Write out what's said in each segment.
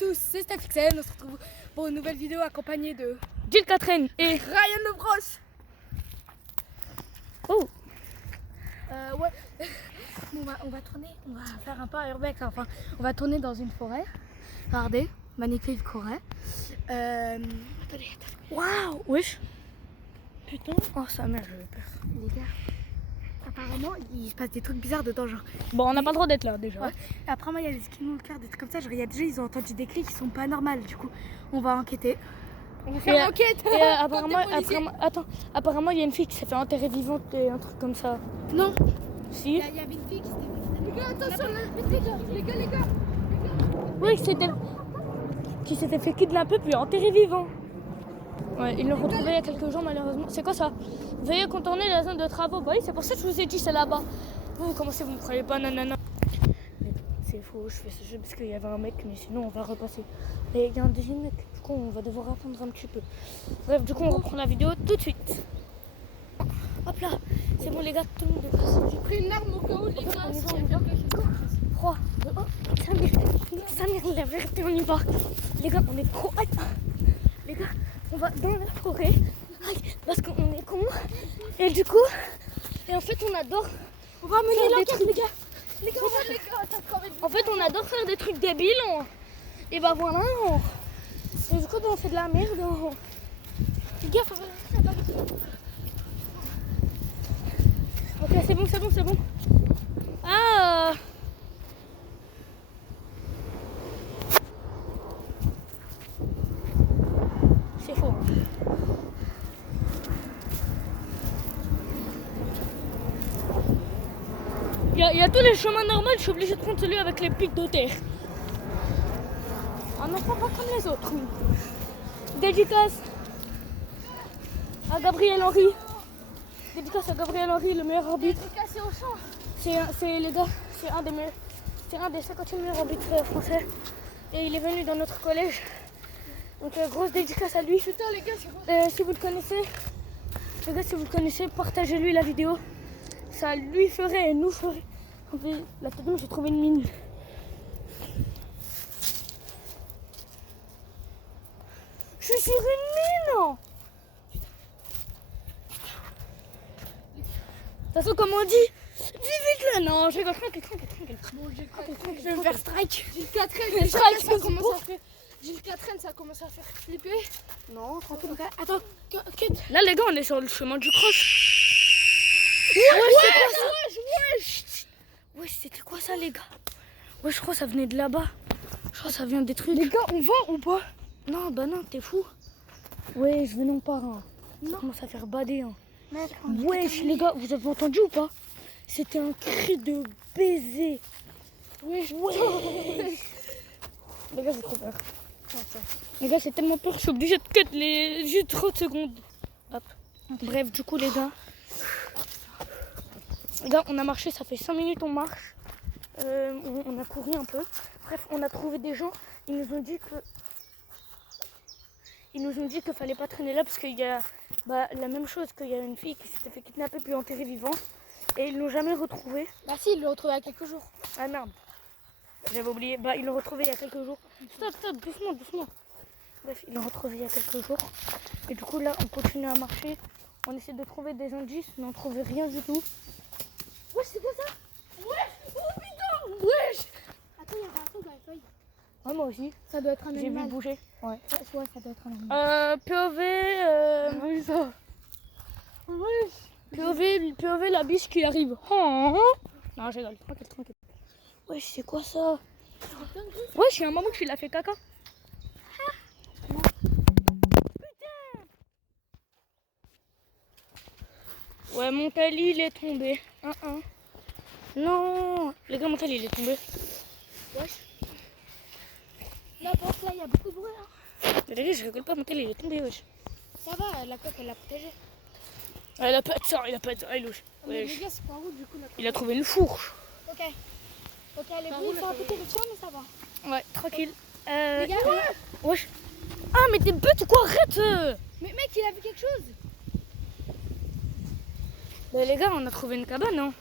tous, c'est Stafixen. On se retrouve pour une nouvelle vidéo accompagnée de Jill Catherine et Ryan Lebroche. Oh. Ouais. On va tourner, on va faire un pas urbex. Enfin, on va tourner dans une forêt. Regardez, magnifique forêt. Attendez. Waouh. Wesh. Putain. Oh sa mère, j'avais peur. Les gars, apparemment, il se passe des trucs bizarres dedans, genre. Bon, on n'a pas le droit d'être là déjà. Ouais. Et après, moi, il y a des skinwalkers, des trucs comme ça. Genre, il y a des gens, ils ont entendu des cris qui sont pas normales. Du coup, on va enquêter. On va faire l'enquête. Et apparemment, il y a une fille qui s'est fait enterrer vivante et un truc comme ça. Non. Si. Il y avait une fille qui s'était fait. Les gars, attention, les gars. Oui, qui s'était fait kidnapper puis enterré vivant. Ouais, ils l'ont retrouvé il y a quelques jours malheureusement. C'est quoi ça? Veuillez contourner la zone de travaux. Bah oui, c'est pour ça que je vous ai dit c'est là-bas. Vous commencez, vous me croyez pas, nanana. C'est faux, je fais ce jeu parce qu'il y avait un mec, mais sinon on va repasser. Et il y a un deuxième mec, du coup on va devoir attendre un petit peu. Bref, du coup on reprend la vidéo tout de suite. Hop là, c'est bon les gars, tout le monde est passé. J'ai pris une arme au cas où, les gars. On y va. 3, 2, 1, Samir, la vérité, on y va. Les gars, on est trop hype. Les gars, on va dans la forêt parce qu'on est cons. Et du coup, en fait, on adore. On va mener l'enquête, les gars. En fait, on adore faire des trucs débiles. Et bah voilà. Et du coup, on fait de la merde. Les gars, faut faire. Ok, c'est bon. Ah. C'est faux. Il y a tous les chemins normaux, je suis obligée de prendre celui avec les pics de terre. Un enfant pas comme les autres. Dédicace à Gabriel Henry. Le meilleur arbitre. Cassé au champ. C'est les gars, c'est un des 50 meilleurs arbitres français. Et il est venu dans notre collège. Donc grosse dédicace à lui. Putain les gars, si vous le connaissez, partagez-lui la vidéo. Ça lui ferait et nous ferait. La tête, j'ai trouvé une mine. Je suis sur une mine. De toute façon, comme on dit, vite là. Non, je rigole, tranquille. Bon, Je vais me faire strike. Gilles Catherine, ça commence à faire flipper. Non, tranquille. Attends, Là, les gars, on est sur le chemin du cross. Wesh, c'était quoi ça, les gars? Ouais, je crois que ça venait de là-bas. Je crois que ça vient des trucs. les gars, on va ou pas? Non, bah non, t'es fou. Ouais, je venons pas. Hein. Ça Non. commence à faire bader. Hein. Mec, Wesh, les gars, vous avez entendu ou pas? C'était un cri de baiser. Wesh. Les gars, j'ai trop peur. Les gars, c'est tellement peur, je suis obligée de cut les juste 30 secondes. Hop. Bref, du coup, les gars, on a marché, ça fait 5 minutes, on marche. On a couru un peu. Bref, on a trouvé des gens. Ils nous ont dit qu'il fallait pas traîner là parce qu'il y a la même chose, qu'il y a une fille qui s'était fait kidnapper puis enterrer vivant. Et ils l'ont jamais retrouvée. Bah si, ils l'ont retrouvé il y a quelques jours. Ah merde. J'avais oublié. Ils l'ont retrouvé il y a quelques jours. Stop, doucement. Bref, ils l'ont retrouvé il y a quelques jours. Et du coup, là, on continue à marcher. On essaie de trouver des indices, mais on trouve rien du tout. Wesh, c'est quoi ça? Wesh, oh putain, wesh. Attends, il y a un truc dans les feuilles. Ouais, moi aussi. Ça doit être un J'ai vu animal. bouger. Ouais. Ouais, ça doit être un animal. POV. Oui, ça. Wesh. POV, la biche qui arrive. Non, je rigole. Tranquille. Wesh, c'est quoi ça? Wesh, il y a un moment que il a fait caca. Ouais, mon tali il est tombé. Non, les gars, mon tali il est tombé. Wesh. Là, il y a beaucoup de bruit. Hein. Les gars, je rigole pas, mon tali il est tombé, wesh. Ça va, la coque elle l'a protégé. Il a pas de sang, il est louche. Mais Wesh. les gars, c'est pas en route du coup. La coque. Il a trouvé une fourche. Ok, elle est venue faire un peu de tien, mais ça va. Ouais, tranquille. Les gars, Wesh. Ah, mais t'es bête ou quoi? Arrête. mais mec, il a vu quelque chose. Bah, les gars, on a trouvé une cabane, hein.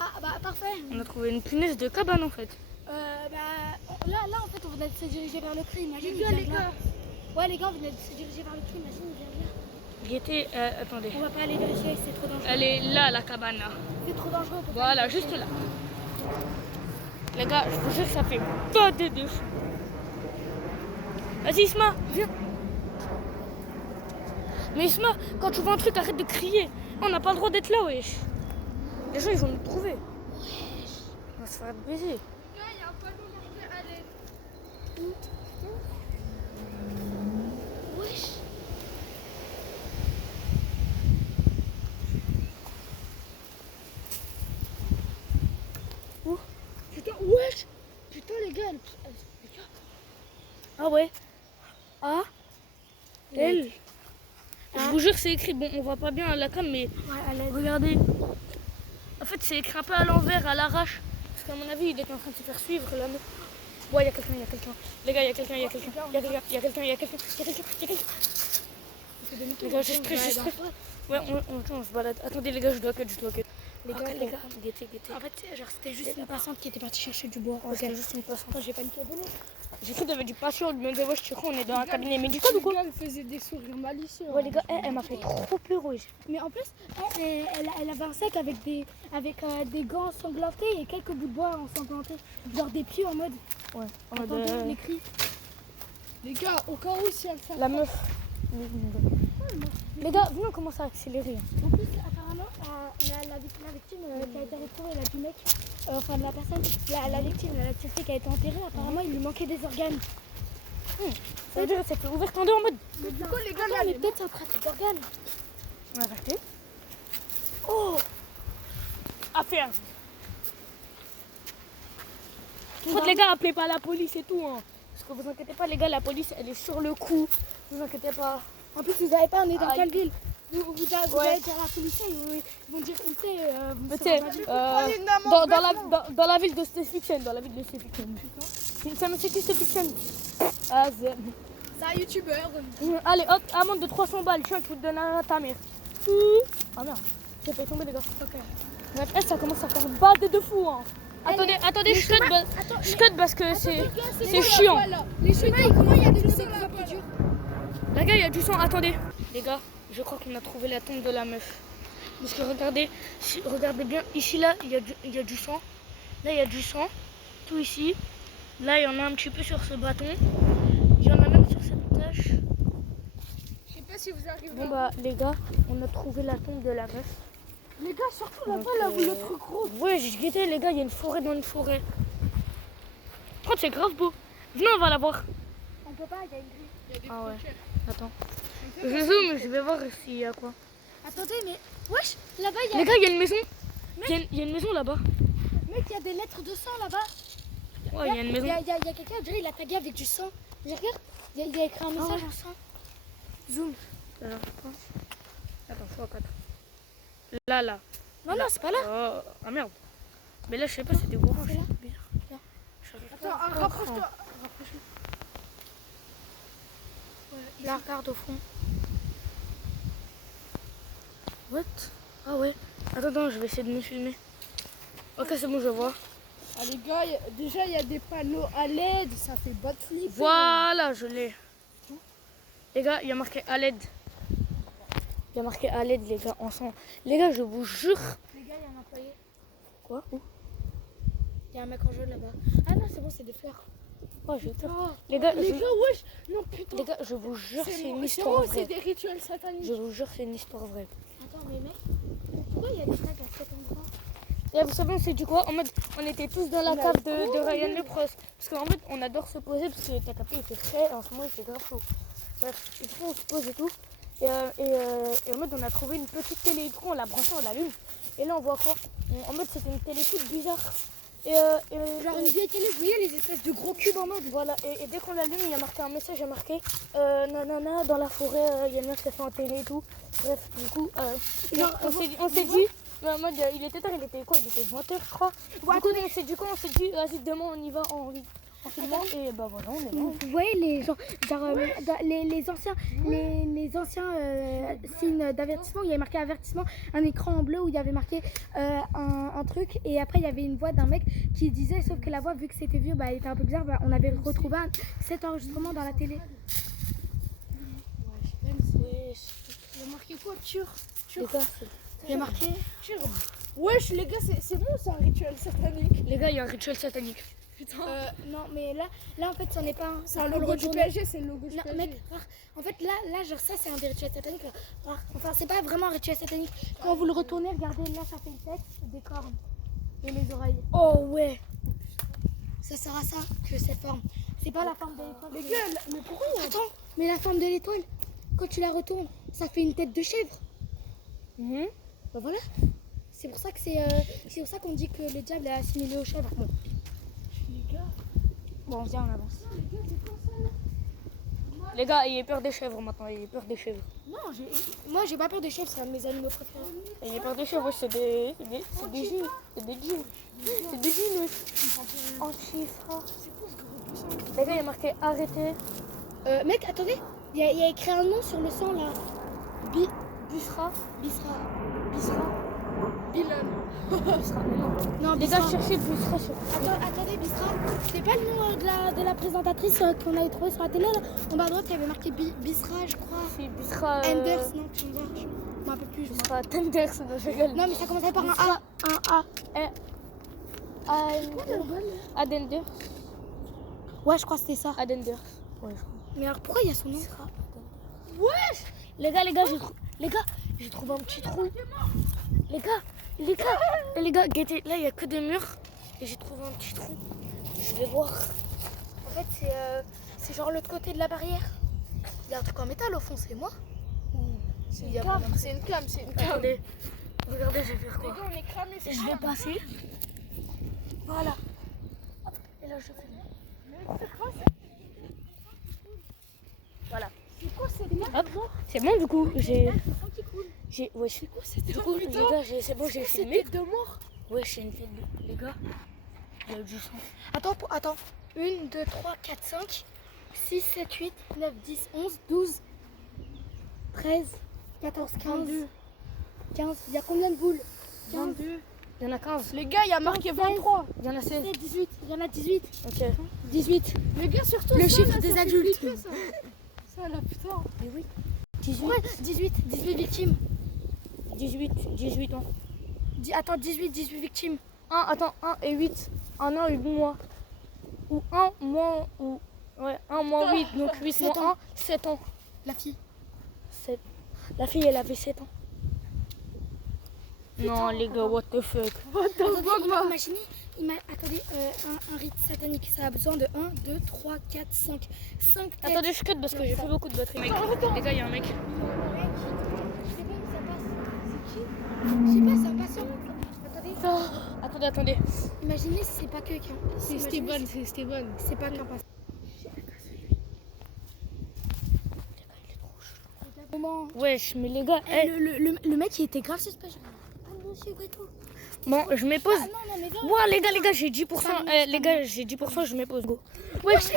Ah bah parfait. On a trouvé une punaise de cabane en fait. Bah là, en fait, on venait de se diriger vers le crime. Imagine, Les gars. Ouais, les gars, on venait de se diriger vers le crime. Imagine, il vient là. Guettez, attendez. On va pas aller vérifier, c'est trop dangereux. Elle est là, la cabane, là. C'est trop dangereux. on peut pas Voilà, aller juste vérifier. là. Les gars, je vous jure que ça fait pas de fou. Vas-y, Isma, viens. Mais Isma, quand tu vois un truc, arrête de crier. On n'a pas le droit d'être là, wesh. Les gens, ils vont nous trouver. On va se faire baiser. Il y a un panneau marqué à l'aide. Wesh. Où? Putain, wesh. Putain, les gars, Ah ouais. Ah. Elle. Je Ah. vous jure, c'est écrit. Bon, on voit pas bien à la cam, mais Ouais, à l'aide. regardez. En fait, c'est écrit un peu à l'envers, à l'arrache. Parce qu'à mon avis, il était en train de se faire suivre là. Ouais, il y a quelqu'un, il y a quelqu'un. Les gars, il y a quelqu'un, il y a quelqu'un. Il y a quelqu'un, il y a quelqu'un, il y a quelqu'un, il y a quelqu'un, il y a quelqu'un. Les gars, je stresse, je stresse. Ouais, on se balade. Attendez, les gars, je dois cut. Les gars, guettez. En fait, genre, c'était juste une passante qui était partie chercher du bois. Ok, juste une passante. J'ai paniqué de l'eau. J'ai cru qu'il y avait du patient. Il me disait, wesh, tu crois, on est dans un cabinet médical ou quoi? Elle faisait des sourires malicieux. Ouais, les gars, elle m'a fait trop peur, wesh. Mais en plus, elle avait un sac avec des gants ensanglantés et quelques bouts de bois ensanglantés. Genre des pieds en mode. Ouais, en mode, Entendez les cris. Les gars, au cas où si elle fait. la meuf. Les gars, venez, on commence à accélérer. En plus, apparemment, la victime qui a été retrouvée, là, du mec, enfin de la personne, la victime, la petite fille qui a été enterrée, apparemment, il lui manquait des organes. Ça veut dire que c'est ouvert en deux en mode. Mais du coup, les gars, là, mais peut-être c'est un trafic d'organes. On va racheter. Oh! Affaire! Les gars, appelez pas la police et tout. Hein. Parce que vous inquiétez pas, les gars, la police, elle est sur le coup. Vous inquiétez pas. En plus, vous savez pas, on est dans Ah, quelle ville? Vous Ouais. allez dire à la police, ils vont dire où c'est. Mais tu sais, dans la ville de Stéphane, dans la ville de Stéphane. C'est qui Stéphane? Ah, c'est un youtubeur. Allez, hop, amende de 300 balles. Tiens, tu te donnes à ta mère. Ah merde, j'ai fait tomber les gars. Bref, elle, ça commence à faire bader de fou. Hein. Attendez, je cut parce que c'est chiant. Les chemins, comment il y a des trucs plus durs? Les gars, il y a du sang. Attendez. Les gars, je crois qu'on a trouvé la tombe de la meuf. Parce que regardez bien. Ici, là, il y a du sang. Là, il y a du sang. Tout ici. Là, il y en a un petit peu sur ce bâton. Il y en a même sur cette tâche. Je sais pas si vous arrivez. Bon, bah, les gars, on a trouvé la tombe de la meuf. Les gars, surtout là-bas, là où le truc gros. Ouais, j'ai guetté, les gars, il y a une forêt dans une forêt. Par contre, c'est grave beau. Venez, on va la voir. On peut pas, il y a une grille. Ah ouais. Attends. Je zoome, je vais voir s'il y a quoi. Attendez, mais wesh, là-bas, il y a. Les gars, il y a une maison. Il y a une maison là-bas. Mec, il y a des lettres de sang là-bas. Ouais, il y a une maison. Il y a quelqu'un, je dirais, il a tagué avec du sang. Mais regarde, il y a écrit un message en sang. Zoom. Alors, attends, faut 4. Là. Non, non, c'est pas là. Oh, ah merde. Mais là, je sais pas, c'était orange. C'est là. Bizarre. Attends, rapproche-toi. Là, regarde au fond. What? Ah ouais. Attends, je vais essayer de me filmer. Ok, c'est bon, je vois. Ah, les gars, déjà, il y a des panneaux à l'aide, ça fait bot flip. Voilà, je l'ai. Les gars, il y a marqué à l'aide. Il y a marqué à l'aide, les gars, ensemble. Les gars, je vous jure. Les gars, il y a un employé. Quoi? Où? Il y a un mec en jaune là-bas. Ah non, c'est bon, c'est des fleurs. Oh, j'ai peur. Oh, Les gars, wesh. Non, putain. les gars, je vous jure, c'est une C'est histoire bon, c'est vraie. des rituels sataniques. Je vous jure, c'est une histoire vraie. Attends, mais mec, pourquoi il y a des tags à cet endroit? Et vous savez, on s'est dit quoi? En mode, on était tous dans la cave de Ryan Le Prost. Parce qu'en fait, on adore se poser parce que t'as capté, il fait frais. En ce moment, il fait grave chaud. Bref, et du coup, on se pose et tout. Et en mode, on a trouvé une petite télé écran, on l'a branchée, on l'allume. Et là, on voit quoi? En mode, c'était une télé toute bizarre. Genre une vieille télé, vous voyez les espèces de gros cubes en mode. Voilà, et dès qu'on l'allume, il y a marqué un message, il y a marqué nanana, dans la forêt, il y a une meuf qui a fait enterrer et tout. Bref, du coup, on s'est dit, en mode, il était tard, il était quoi? Il était 20h, je crois. Du coup, on s'est dit quoi? On s'est dit, vas-y, demain, on y va, tranquillement et bah voilà, on est là. Vous voyez les gens, genre les anciens signes d'avertissement, il y avait marqué avertissement, un écran en bleu où il y avait marqué un truc et après il y avait une voix d'un mec qui disait, sauf que la voix vu que c'était vieux, bah elle était un peu bizarre, bah, on avait retrouvé cet enregistrement dans la télé. Il y a marqué quoi? Les gars, Il y a marqué. Wesh les gars, c'est bon, c'est un rituel satanique. les gars, il y a un rituel satanique. Putain. Non mais là en fait ça n'est pas un. C'est un logo du PSG, c'est le logo du Non, PSG. mec, en fait là genre ça c'est un des rituels sataniques. Enfin c'est pas vraiment un rituel satanique. Quand vous le retournez, regardez là ça fait une tête, des cornes et les oreilles. Oh ouais. Ça sert à ça que cette forme. C'est pas la forme de l'étoile. Les gars, mais pourquoi il y a... Attends, mais la forme de l'étoile, quand tu la retournes, ça fait une tête de chèvre. Bah voilà. C'est pour ça que c'est pour ça qu'on dit que le diable est assimilé aux chèvres. Bon. Les gars, Bon, viens, on avance. Les gars, ayez peur des chèvres maintenant, ayez peur des chèvres. Non, moi j'ai pas peur des chèvres, c'est un de mes animaux préférés. Ayez peur des chèvres, c'est des jeans. C'est des jeans. C'est des jeans aussi. Antifra. Les gars, il y a marqué arrêtez. Mec, attendez, il y a écrit un nom sur le sang là. Busra. Bisra. Bilal. Non, Les gars, cherchez Busra sur. Attendez, Bisra, c'est pas le nom de la présentatrice qu'on avait trouvé sur la télé là. En bas à droite, il y avait marqué Bisra, je crois. C'est Busra. Anders, non, tu me vois, je m'en rappelle plus. Busra Tenders, je rigole. Non, mais ça commençait par un A. Adender. Ouais, je crois que c'était ça. Adender. Ouais, je crois. Mais alors pourquoi il y a son nom? Les gars, j'ai trouvé un petit trou. Les gars, guettez, là, il n'y a que des murs. Et j'ai trouvé un petit trou. Je vais voir. En fait, c'est genre l'autre côté de la barrière. Il y a un truc en métal au fond, c'est moi. C'est une cam, c'est une cam, c'est une cam. Regardez, je vais faire Les quoi? gars, on est cramés, c'est Je vais passer. Voilà. Et là, je fais. Voilà. C'est quoi cette merde? Hop, c'est bon du coup. J'ai. Ouais, C'est quoi cette du coup, les putain? gars, c'est bon, j'ai C'est filmé. tête de mort. Ouais, j'ai une tête de. Les gars, il y a du sang. Attends. 1, 2, 3, 4, 5, 6, 7, 8, 9, 10, 11, 12, 13, 14, 15. 15. Il y a combien de boules? 15. Il y en a 15. Les gars, il y a marqué 23. Il y en a 16. 17, 18. Il y en a 18. Ok. 18. Les gars, surtout Le ça, chiffre là, des ça fait adultes. flipper, ça. Ça là, putain. Mais oui. 18. Ouais, 18 victimes. 18 ans. Attends, 18 victimes. 1 et 8. 1 an et 8 mois. Ou 1 mois ou. Ouais, 1 mois 8. Donc 8 7 mois 1, 7 ans. La fille. 7. La fille, elle avait 7 ans. Non, les gars, what the fuck. Imaginez, attendez, un rite satanique, ça a besoin de 1, 2, 3, 4, 5. 5 têtes. Attendez, je cut parce que j'ai fait beaucoup de batterie. Les gars, il y a un mec. C'est bon, ça passe. C'est qui? Je sais pas, c'est un patient. Attendez, Attendez. imaginez si c'est pas que qu'un. C'est Imaginez Esteban, c'est Esteban. si c'est pas qu'un patient. Moment. Wesh, mais les gars, Le mec il était grave suspect. Ah monsieur et tout. bon, je me pose. Ah, non, mais viens. Ouais, les gars, j'ai 10%. Les gars, j'ai 10%, je me pose, go. Wesh,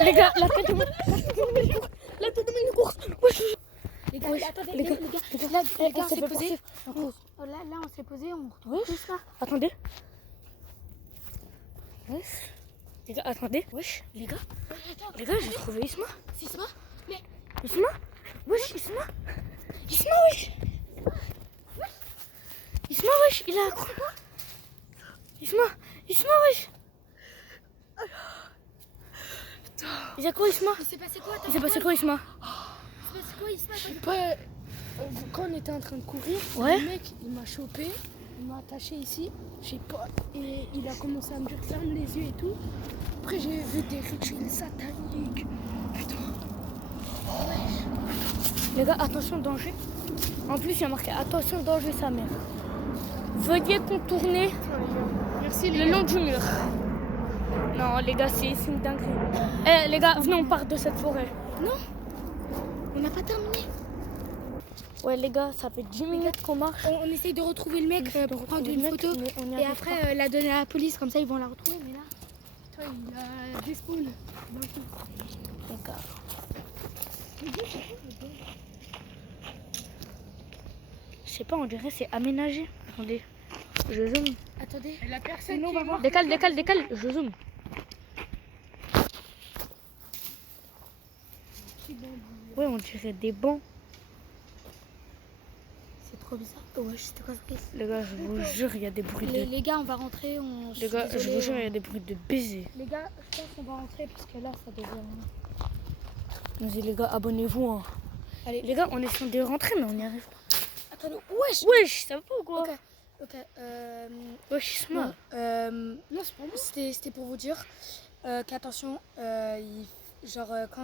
les gars, la tête de mini course. Wesh. Les gars, attendez, les gars, là, on on s'est s'est fait posé. poursuivre. Là, on s'est posé, on retrouve tout ça. Attendez. Wesh. Les gars, attendez. Wesh, les gars, j'ai trouvé Isma. Sisma? Isma. Wesh, Isma. Isma, wesh. Isma, wesh, il a quoi? Isma, wesh. Il y a quoi, Isma? Il s'est passé quoi? Il s'est passé quoi, Isma? Il s'est passé quoi, Isma? Je sais pas. Quand on était en train de courir, Ouais. le mec il m'a chopé, il m'a attaché ici, je sais pas, et il a commencé à me dire ferme les yeux et tout. Après j'ai vu des rituels sataniques. Putain. Les gars, attention, danger. En plus, il y a marqué attention, danger, sa mère. Veuillez contourner Merci le long du mur. Non, les gars, c'est une dinguerie. Eh, les gars, venez, on part de cette forêt. Non, on n'a pas terminé. Ouais, les gars, ça fait 10 minutes qu'on marche. On essaye de retrouver le mec pour prendre une photo. mais on y Et arrive après, la donner à la police, comme ça ils vont la retrouver. Mais là, Ouais, il a des spawns. D'accord. Je sais pas, on dirait c'est aménagé. Attendez, je zoome. Attendez. Et la personne Sinon, qui on va voir. Décale, je zoome. Ouais, on dirait des bancs. C'est trop bizarre. Ouais, c'était quoi ça? Les gars, je vous jure, il y a des bruits de... Les gars, on va rentrer. Les gars, je vous jure, il y a des bruits de baiser. Les gars, je pense qu'on va rentrer parce que là, ça devient. Vas-y les gars, abonnez-vous. Hein. Allez. Les gars, on essaie de rentrer, mais on n'y arrive pas. Attendez, wesh! Wesh, ça va pas ou quoi? Ok. Wesh, il se marre. Non, c'est pas moi. C'était pour vous dire qu'attention, quand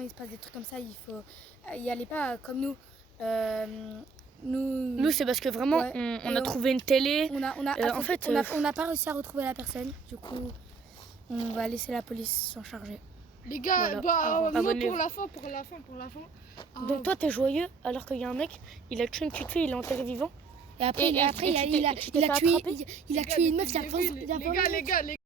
il se passe des trucs comme ça, il faut y aller pas comme nous. Nous, c'est parce que vraiment, Ouais. on a trouvé une télé. En fait, on n'a pas réussi à retrouver la personne. Du coup, on va laisser la police s'en charger. Les gars, Voilà. moi Abonnez-vous. pour la fin. Donc toi, t'es joyeux alors qu'il y a un mec, il a tué une petite fille, il est enterré vivant. Et après, Et tu t'es fait attraper il a tué une meuf, il y a les gars,